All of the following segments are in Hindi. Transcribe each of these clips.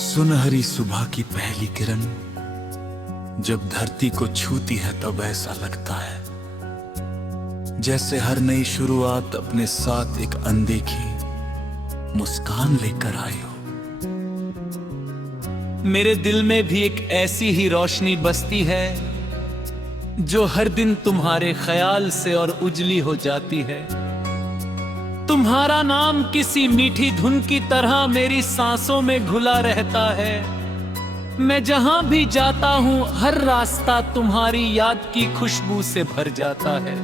सुनहरी सुबह की पहली किरण जब धरती को छूती है तब ऐसा लगता है जैसे हर नई शुरुआत अपने साथ एक अनदेखी मुस्कान लेकर आई हो। मेरे दिल में भी एक ऐसी ही रोशनी बसती है जो हर दिन तुम्हारे ख्याल से और उजली हो जाती है। तुम्हारा नाम किसी मीठी धुन की तरह मेरी सांसों में घुला रहता है। मैं जहां भी जाता हूं हर रास्ता तुम्हारी याद की खुशबू से भर जाता है।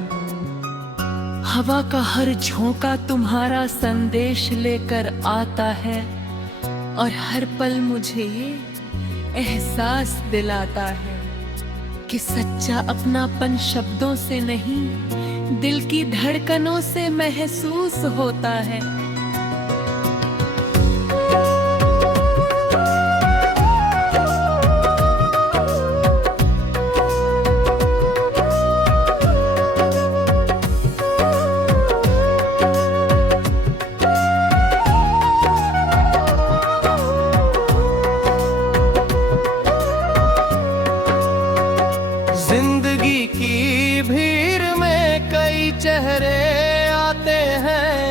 हवा का हर झोंका तुम्हारा संदेश लेकर आता है और हर पल मुझे ये एहसास दिलाता है कि सच्चा अपनापन शब्दों से नहीं दिल की धड़कनों से महसूस होता है। जिंदगी की भीड़ में कई चेहरे आते हैं,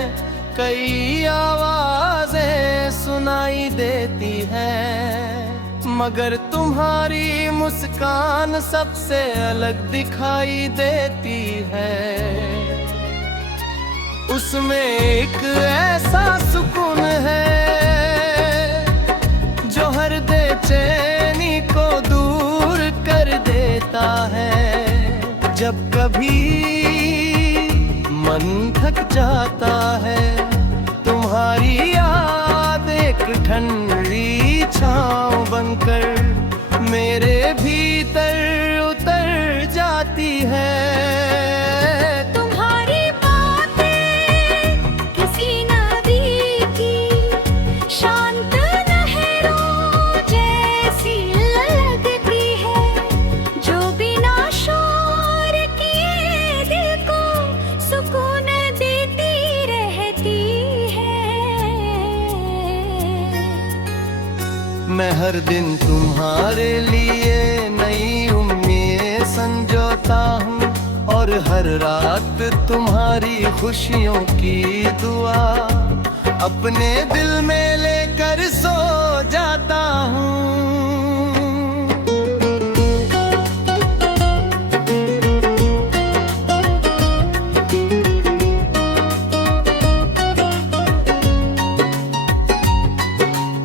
कई आवाजें सुनाई देती हैं, मगर तुम्हारी मुस्कान सबसे अलग दिखाई देती है। उसमें एक ऐसा सुकून है जो हर बेचैनी को दूर कर देता है। जब कभी मन थक जाता है तुम्हारी याद एक ठंडी छाँव बनकर मेरे भीतर उतर जाती है। मैं हर दिन तुम्हारे लिए नई उम्मीदें संजोता हूँ और हर रात तुम्हारी खुशियों की दुआ अपने दिल में लेकर सो जाता हूँ।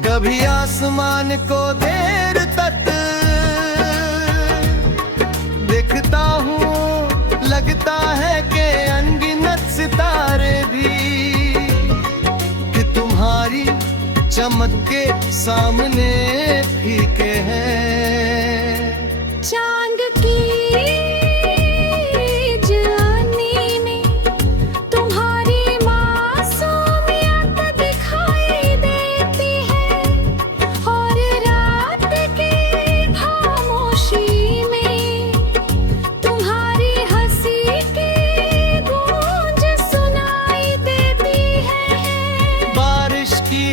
कभी आसमान को देर तक देखता हूँ, लगता है कि अनगिनत सितारे भी कि तुम्हारी चमक के सामने फीके हैं। चांद की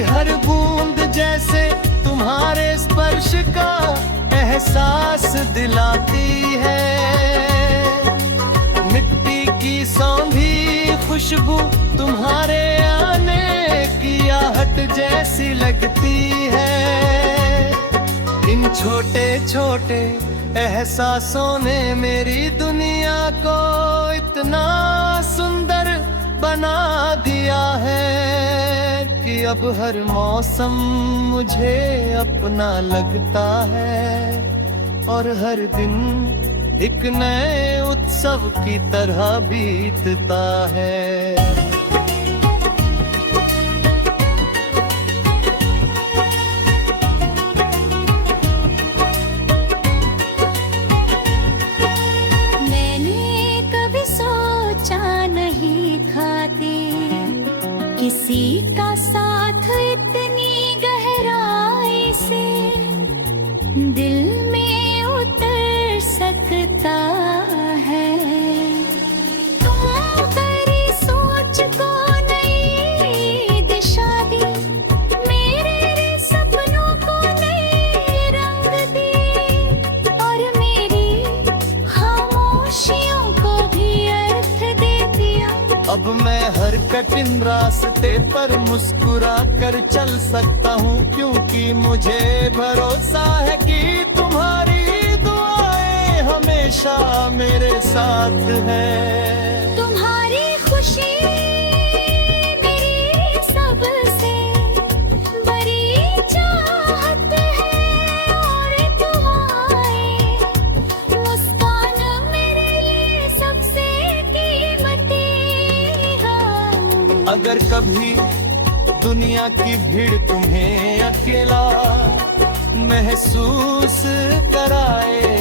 हर बूंद जैसे तुम्हारे स्पर्श का एहसास दिलाती है। मिट्टी की सौंधी खुशबू तुम्हारे आने की आहट जैसी लगती है। इन छोटे छोटे एहसासों ने मेरी दुनिया को इतना सुंदर बना दिया है कि अब हर मौसम मुझे अपना लगता है और हर दिन एक नए उत्सव की तरह बीतता है। किसी का साथ इतनी गहराई से दिल में उतर सकता है। तुम करी सोच कठिन रास्ते पर मुस्कुरा कर चल सकता हूँ, क्योंकि मुझे भरोसा है कि तुम्हारी दुआएं हमेशा मेरे साथ है। तुम्हारी खुशी मेरी सबसे बड़ी चाहत है, और तुम्हारी मुस्कान मेरे लिए सबसे कीमती है। अगर कभी दुनिया की भीड़ तुम्हें अकेला महसूस कराए,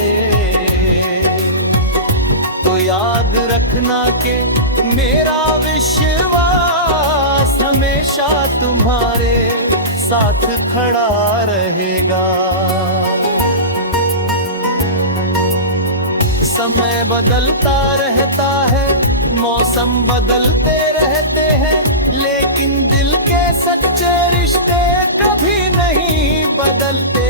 तो याद रखना कि मेरा विश्वास हमेशा तुम्हारे साथ खड़ा रहेगा। समय बदलता रहता है, मौसम बदलते रहते हैं, लेकिन दिल के सच्चे रिश्ते कभी नहीं बदलते।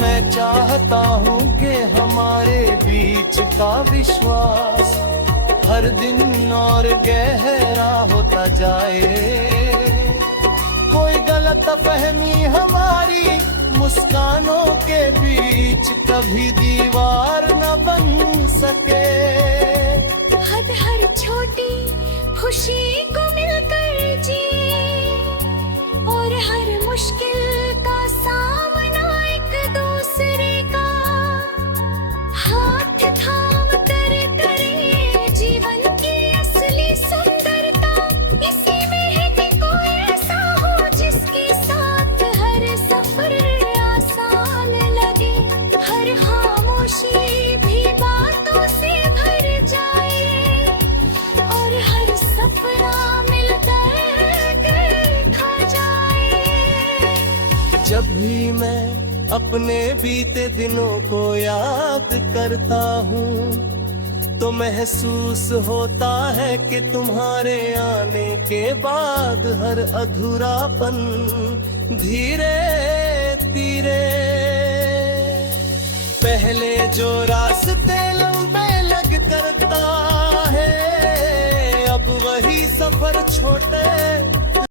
मैं चाहता हूँ कि हमारे बीच का विश्वास हर दिन और गहरा होता जाए। कोई गलतफहमी हमारी मुस्कानों के बीच कभी दीवार न बन सके। हर छोटी खुशी को मिलकर जिए, और हर मुश्किल का सामना एक दूसरे का हाथ थाम कर करे। जीवन की असली सुंदरता इसी में है कि कोई ऐसा हो जिसके साथ हर सफर आसान लगे, हर खामोशी भी बातों से भर जाए, और हर सपना मिलकर खा जाए। जब भी मैं अपने बीते दिनों को याद करता हूँ, तो महसूस होता है कि तुम्हारे आने के बाद हर अधूरापन धीरे धीरे, पहले जो रास्ते लंबे लग करता है, अब वही सफर छोटे